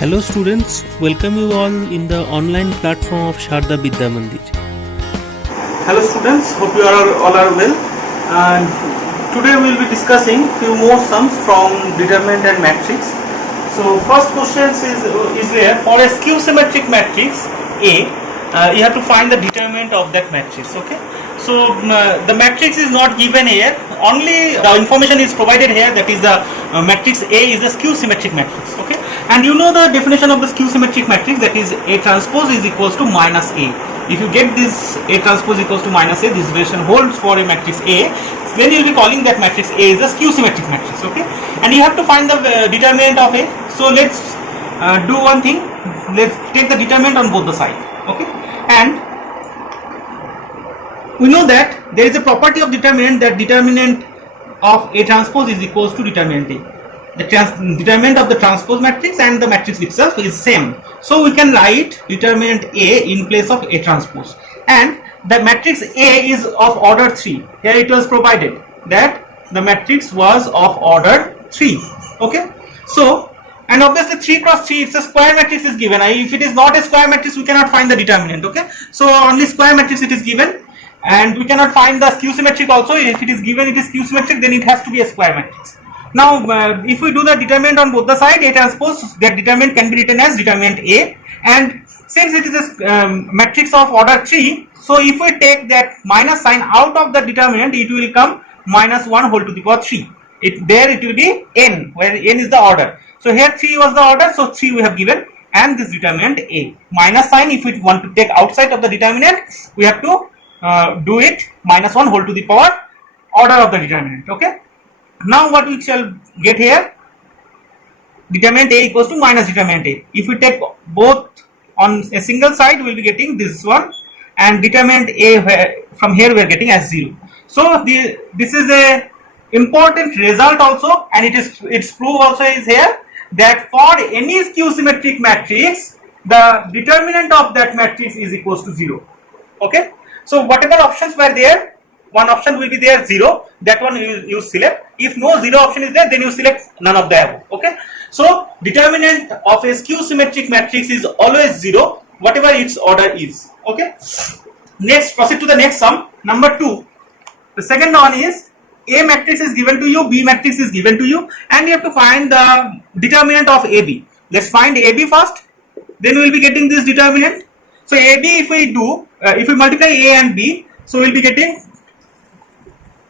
Hello students, welcome you all in the online platform of Sharda Vidya Mandir. Hello students, hope you all are well. And today we will be discussing few more sums from determinant and matrix. So first question is there, for a skew symmetric matrix A, you have to find the determinant of that matrix. Okay, so the matrix is not given here, only the information is provided here, that is the matrix A is a skew symmetric matrix. Okay, and you know the definition of the skew symmetric matrix, that is A transpose is equals to minus A. If you get this A transpose equals to minus A, this relation holds for a matrix A, then you will be calling that matrix A is a skew symmetric matrix. Okay, and you have to find the determinant of A. So let's do one thing, let's take the determinant on both the sides. Okay, and we know that there is a property of determinant, that determinant of A transpose is equals to determinant A. The determinant of the transpose matrix and the matrix itself is same. So we can write determinant A in place of A transpose. And the matrix A is of order 3. Here it was provided that the matrix was of order 3. Okay. So, and obviously 3 cross 3, it's a square matrix is given. If it is not a square matrix, we cannot find the determinant. Okay. So only square matrix it is given. And we cannot find the skew symmetric also. If it is given it is skew symmetric, then it has to be a square matrix. Now if we do the determinant on both the side, A transpose, that determinant can be written as determinant A, and since it is a matrix of order 3, so if we take that minus sign out of the determinant, it will come minus 1 whole to the power 3. There it will be n, where n is the order. So here 3 was the order, so 3 we have given, and this determinant A. Minus sign, if we want to take outside of the determinant, we have to do it minus 1 whole to the power order of the determinant. Okay. Now what we shall get here, determinant A equals to minus determinant A. If we take both on a single side, we will be getting this one, and determinant A from here we are getting as 0. So this is a important result also, and its proof also is here, that for any skew symmetric matrix, the determinant of that matrix is equals to 0. Okay. So whatever options were there, one option will be there 0, that one you select. If no 0 option is there, then you select none of the above. Okay. So determinant of a skew symmetric matrix is always 0, whatever its order is. Okay. Next, proceed to the next sum, number 2. The second one is A matrix is given to you, B matrix is given to you, and you have to find the determinant of AB. Let's find AB first, then we will be getting this determinant. So AB, if we do, if we multiply A and B, so we will be getting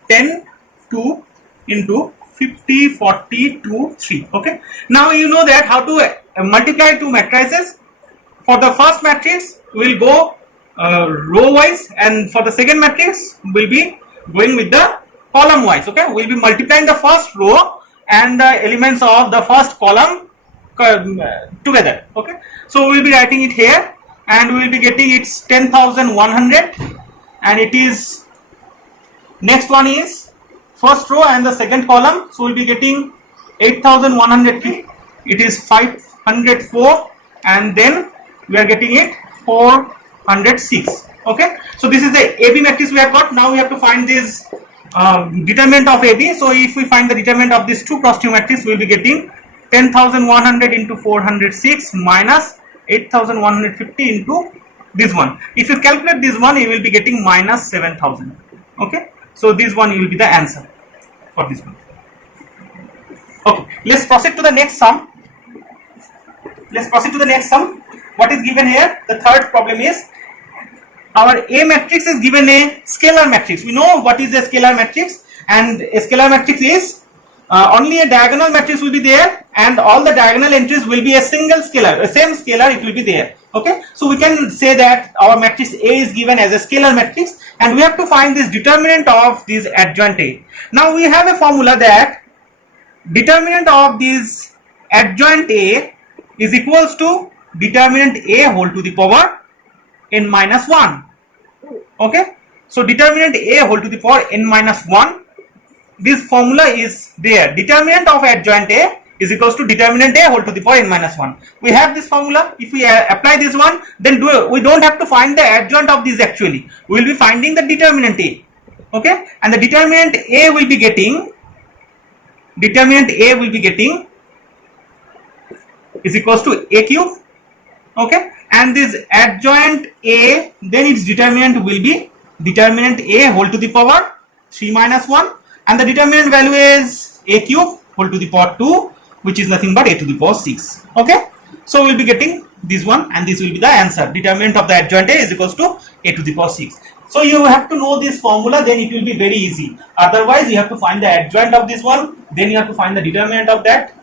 10, 2 into 50, 40, 2, 3. Okay. Now you know that how to multiply two matrices. For the first matrix, we will go row wise, and for the second matrix, we will be going with the column wise. Okay. We will be multiplying the first row and the elements of the first column together. Okay. So we will be writing it here, and we will be getting it's 10,100, and it is, next one is first row and the second column, so we will be getting 8,150, it is 504, and then we are getting it 406. Okay, so this is the AB matrix we have got. Now we have to find this determinant of AB. So if we find the determinant of this 2 cross 2 matrix, we will be getting 10,100 into 406 minus 8,150 into this one. If you calculate this one, you will be getting minus 7,000. Okay. So this one will be the answer for this one. Okay, let's proceed to the next sum. What is given here? The third problem is, our A matrix is given a scalar matrix. We know what is a scalar matrix, and a scalar matrix is only a diagonal matrix will be there, and all the diagonal entries will be a single scalar, a same scalar it will be there. Okay, so we can say that our matrix A is given as a scalar matrix, and we have to find this determinant of this adjoint A. Now we have a formula that determinant of this adjoint A is equals to determinant A whole to the power n minus 1. Okay, so determinant A whole to the power n minus 1, this formula is there. Determinant of adjoint A is equals to determinant A whole to the power n minus 1. We have this formula. If we apply this one, then we don't have to find the adjoint of this actually. We will be finding the determinant A. Okay, and the determinant A will be getting is equals to a cube. Okay, and this adjoint a, then its determinant will be determinant a whole to the power 3 minus 1, and the determinant value is a cube whole to the power 2, which is nothing but a to the power 6. Okay, so we'll be getting this one, and this will be the answer. Determinant of the adjoint a is equals to a to the power 6. So you have to know this formula, then it will be very easy. Otherwise, you have to find the adjoint of this one, then you have to find the determinant of that,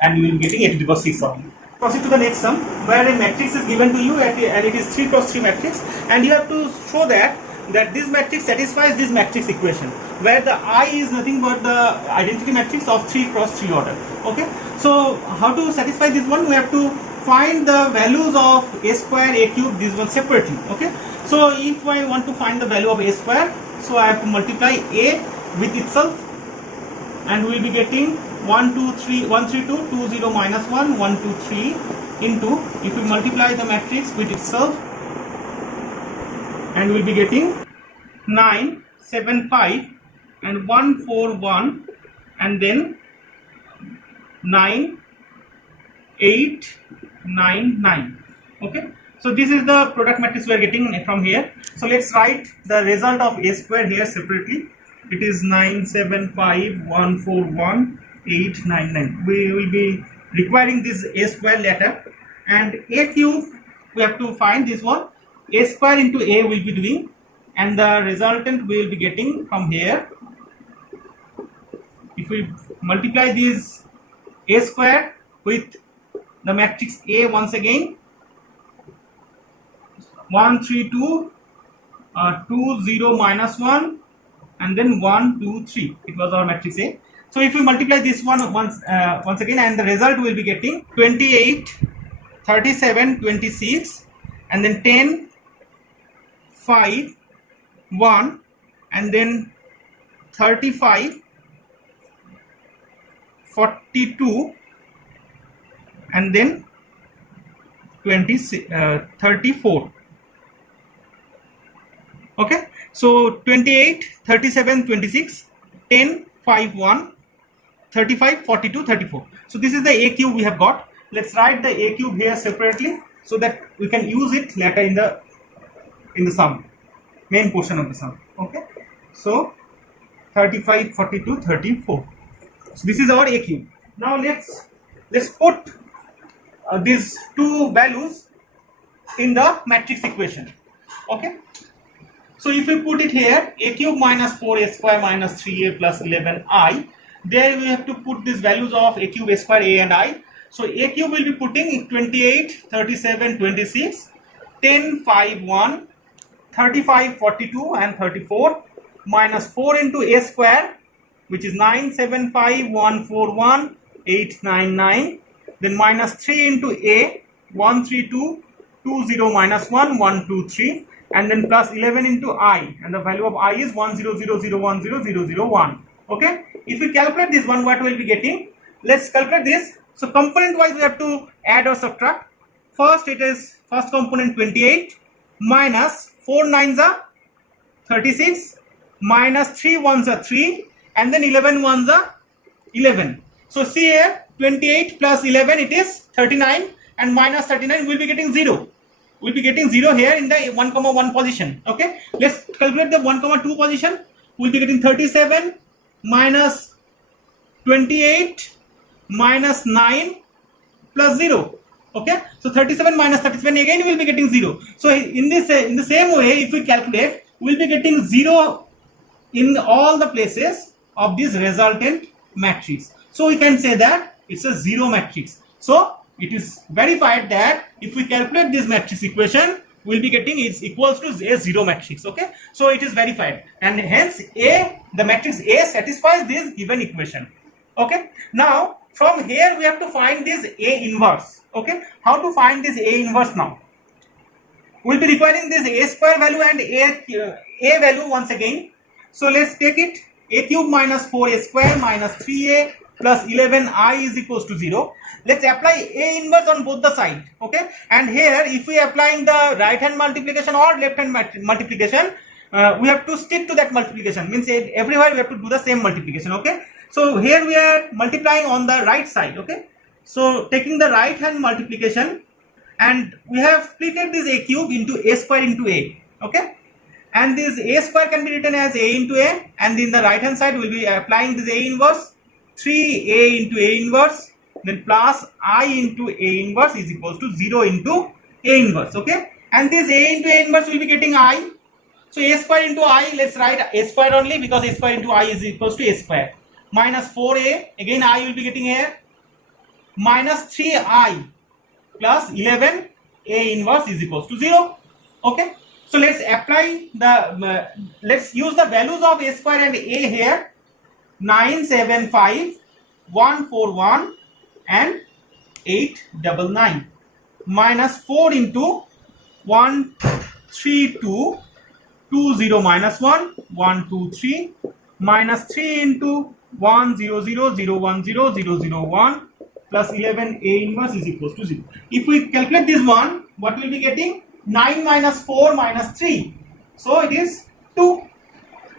and you will be getting a to the power 6 only. Proceed to the next sum, where a matrix is given to you and it is 3 cross 3 matrix, and you have to show that this matrix satisfies this matrix equation, where the I is nothing but the identity matrix of 3 cross 3 order. Okay, so how to satisfy this one? We have to find the values of a square, a cube, this one separately. Okay, so if I want to find the value of a square, so I have to multiply a with itself, and we will be getting 1 2 3 1 3 2 2 0 minus 1 1 2 3 into, if we multiply the matrix with itself, and we will be getting 9 7 5 and 1 4 1, and then 9 8 9 9. Okay, so this is the product matrix we are getting from here. So let's write the result of a square here separately. It is 9 7 5 1 4 1 8 9 9. We will be requiring this a square later, and a cube we have to find this one. A square into a will be doing, and the resultant we will be getting from here. If we multiply this a square with the matrix A once again, 1 3 2 2 0 minus 1, and then 1 2 3. It was our matrix A. So if we multiply this one once again, and the result we will be getting 28 37 26, and then 10 5 1, and then 35 42, and then 34. Okay, so 28 37 26 10 5 1 35 42 34. So this is the a cube we have got. Let's write the a cube here separately, so that we can use it later in the sum, main portion of the sum. Okay, so 35 42 34. So this is our a cube. Now let's put these two values in the matrix equation. Okay, so if we put it here, a cube minus 4a square minus 3a plus 11i, there we have to put these values of a cube, a square, a and I. So a cube will be putting 28 37 26 10 5 1 35 42 and 34, minus 4 into a square, which is 9 7 5 1 4 1 8 9 9, then minus 3 into a 1 3 2 2 0 minus 1 1 2 3, and then plus 11 into I, and the value of I is 1 0 0 0 1 0 0 0 1. Okay, if we calculate this one, what will be getting? Let's calculate this. So component wise we have to add or subtract. First it is first component 28 minus 4 9s are 36 minus 3 1s are 3, and then 11 1s are 11. So see here, 28 plus 11 it is 39, and minus 39 will be getting 0. We'll be getting 0 here in the 1,1 position. Okay, let's calculate the 1,2 position. We'll be getting 37 minus 28 minus 9 plus 0. Okay, so 37 minus 37 again we will be getting 0. So in the same way, if we calculate, we will be getting 0 in all the places of this resultant matrix. So we can say that it's a 0 matrix. So it is verified that if we calculate this matrix equation, we will be getting is equals to a 0 matrix. Okay, so it is verified, and hence the matrix A satisfies this given equation. Okay, now from here we have to find this A inverse. Okay, how to find this A inverse now? We will be requiring this A square value and A value once again. So let's take it. A cube minus 4a square minus 3a plus 11i is equals to 0. Let's apply A inverse on both the sides. Okay, and here if we applying the right hand multiplication or left hand multiplication, we have to stick to that multiplication. Means everywhere we have to do the same multiplication. Okay, so here we are multiplying on the right side. Okay, So taking the right hand multiplication, and we have splitted this a cube into a square into a, okay, and this a square can be written as a into a, and in the right hand side we will be applying this a inverse, 3a into a inverse, then plus I into a inverse is equals to 0 into a inverse, okay, and this a into a inverse will be getting I. So a square into I, let's write a square only, because a square into I is equals to a square, minus 4a, again I will be getting a, minus 3I plus 11 a inverse is equals to 0, okay. So let's apply the, let's use the values of a square and a here, 975, 141 and 899, minus 4 into 132, 20 minus 1, 123, minus 3 into 100, 010, 001 plus 11 a inverse is equals to 0. If we calculate this one, what will be getting? 9 minus 4 minus 3. So it is 2.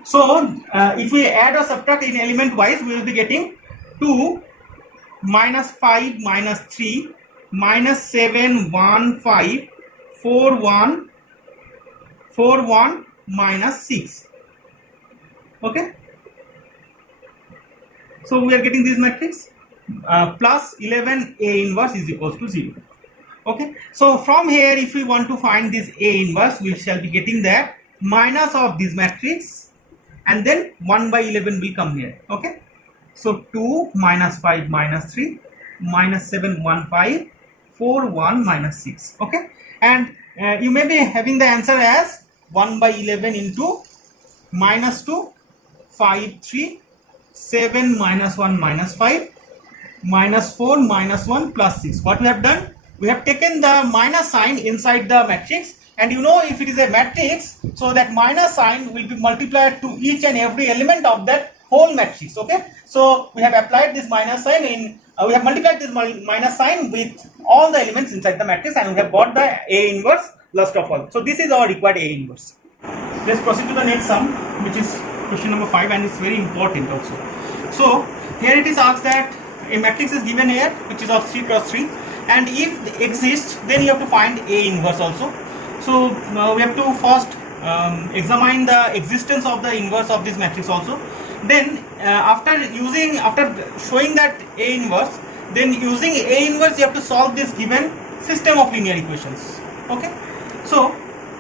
So if we add or subtract in element wise, we will be getting 2 minus 5 minus 3 minus 7 1 5 4 1 4 1 minus 6, okay. So we are getting this matrix, plus 11 a inverse is equals to 0, okay. So from here, if we want to find this a inverse, we shall be getting that minus of this matrix, and then 1 by 11 will come here, okay. So 2 minus 5 minus 3 minus 7 1 5 4 1 minus 6, okay. And you may be having the answer as 1 by 11 into minus 2 5 3 7 minus 1 minus 5 minus 4 minus 1 plus 6. What we have done? We have taken the minus sign inside the matrix, and you know, if it is a matrix, so that minus sign will be multiplied to each and every element of that whole matrix, okay. So we have applied this minus sign in, we have multiplied this minus sign with all the elements inside the matrix, and we have got the a inverse last of all. So this is our required a inverse. Let's proceed to the next sum, which is question number 5, and it's very important also. So here it is asked that a matrix is given here, which is of 3 cross 3, and if it exists, then you have to find a inverse also. So we have to first examine the existence of the inverse of this matrix also. Then after showing that a inverse, then using a inverse you have to solve this given system of linear equations, okay. So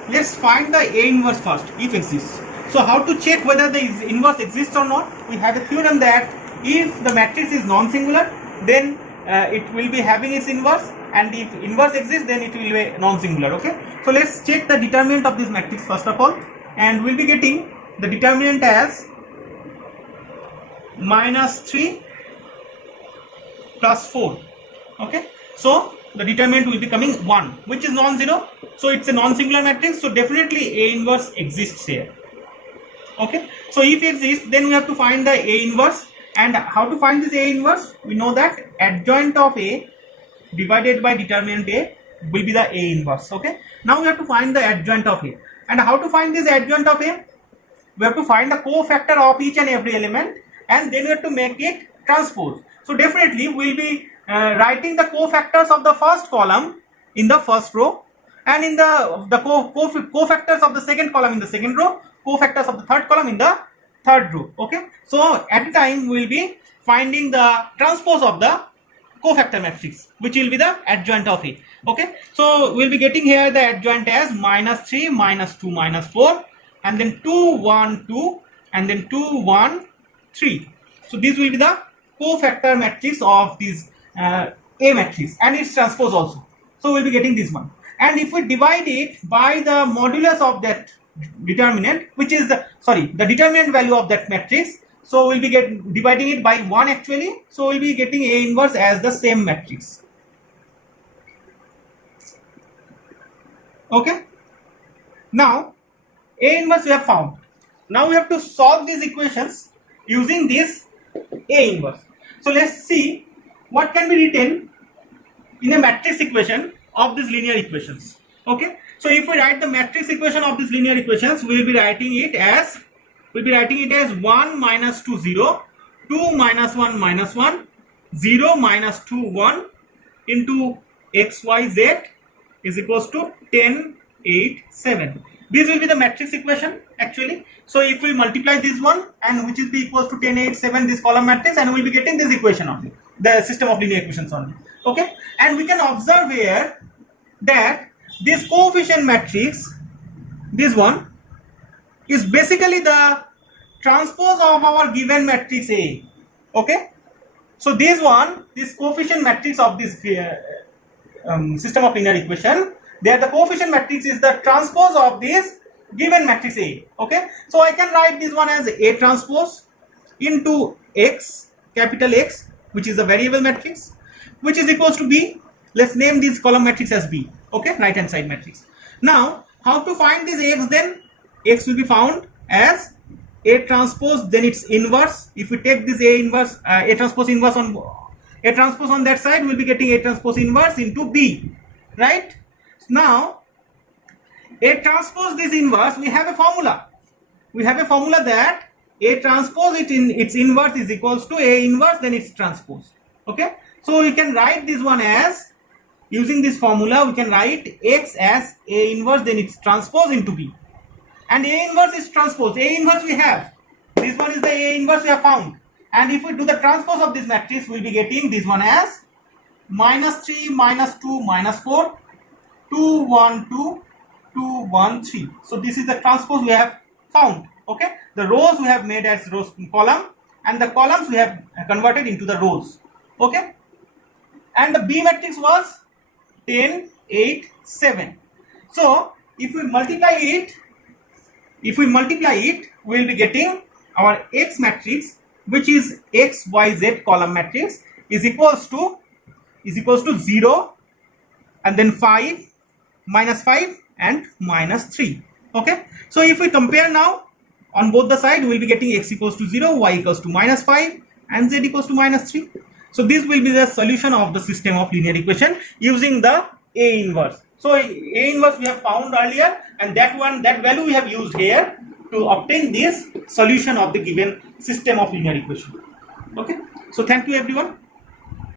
let's find the a inverse first, if exists. So how to check whether the inverse exists or not? We have a theorem that if the matrix is non-singular, then it will be having its inverse, and if inverse exists, then it will be non-singular, okay. So let's check the determinant of this matrix first of all, and we'll be getting the determinant as minus 3 plus 4, okay. So the determinant will be coming 1, which is non-zero, so it's a non-singular matrix, so definitely a inverse exists here, okay. So if it exists, then we have to find the a inverse, and how to find this a inverse? We know that adjoint of a divided by determinant a will be the a inverse, okay. Now we have to find the adjoint of a, and how to find this adjoint of a? We have to find the cofactor of each and every element, and then we have to make it transpose. So definitely we will be writing the cofactors of the first column in the first row, and in the cofactors of the second column in the second row, cofactors of the third column in the third row, okay. So at a time we will be finding the transpose of the cofactor matrix, which will be the adjoint of it, okay. So we will be getting here the adjoint as minus 3 minus 2 minus 4, and then 2 1 2, and then 2 1 3. So this will be the cofactor matrix of this a matrix, and its transpose also. So we'll be getting this one, and if we divide it by the modulus of that determinant, which is the determinant value of that matrix, so we'll be dividing it by 1 actually, so we'll be getting a inverse as the same matrix, okay. Now a inverse we have found. Now we have to solve these equations using this a inverse. So let's see what can be written in a matrix equation of these linear equations, okay. So if we write the matrix equation of these linear equations, we will be writing it as 1 minus 2 0, 2 minus 1 minus 1, 0 minus 2 1, into xyz is equals to 10, 8, 7. This will be the matrix equation actually. So if we multiply this one and which is be equals to 10, 8, 7, this column matrix, and we will be getting this equation only, the system of linear equations only. Okay, and we can observe here that this coefficient matrix, this one, is basically the transpose of our given matrix A. Okay, so this one, this coefficient matrix of this system of linear equation, there the coefficient matrix is the transpose of this given matrix A. Okay, so I can write this one as A transpose into X, capital X, which is the variable matrix, which is equals to B. Let's name this column matrix as B. Okay, right hand side matrix. Now how to find this X then? X will be found as A transpose, then its inverse. If we take this A inverse, A transpose inverse on A transpose on that side, we'll be getting A transpose inverse into B, right? Now A transpose this inverse, we have a formula. We have a formula that A transpose it in its inverse is equals to A inverse then its transpose. Okay, so we can write this one as, using this formula, we can write X as A inverse then its transpose into B. And A inverse is transpose. A inverse we have. This one is the A inverse we have found. And if we do the transpose of this matrix, we will be getting this one as -3, -2, -4, 2, 1, 2, 2, 1, 3. So this is the transpose we have found. Okay. The rows we have made as rows column, and the columns we have converted into the rows. Okay. And the B matrix was 10, 8, 7. So if we multiply it, we will be getting our X matrix, which is X, Y, Z column matrix, is equals to 0, and then 5, -5, and -3. Okay, so if we compare now on both the side, we will be getting X equals to 0, Y equals to -5, and Z equals to -3. So this will be the solution of the system of linear equation using the A inverse. So A inverse we have found earlier, and that value we have used here to obtain this solution of the given system of linear equation. Okay, so thank you everyone.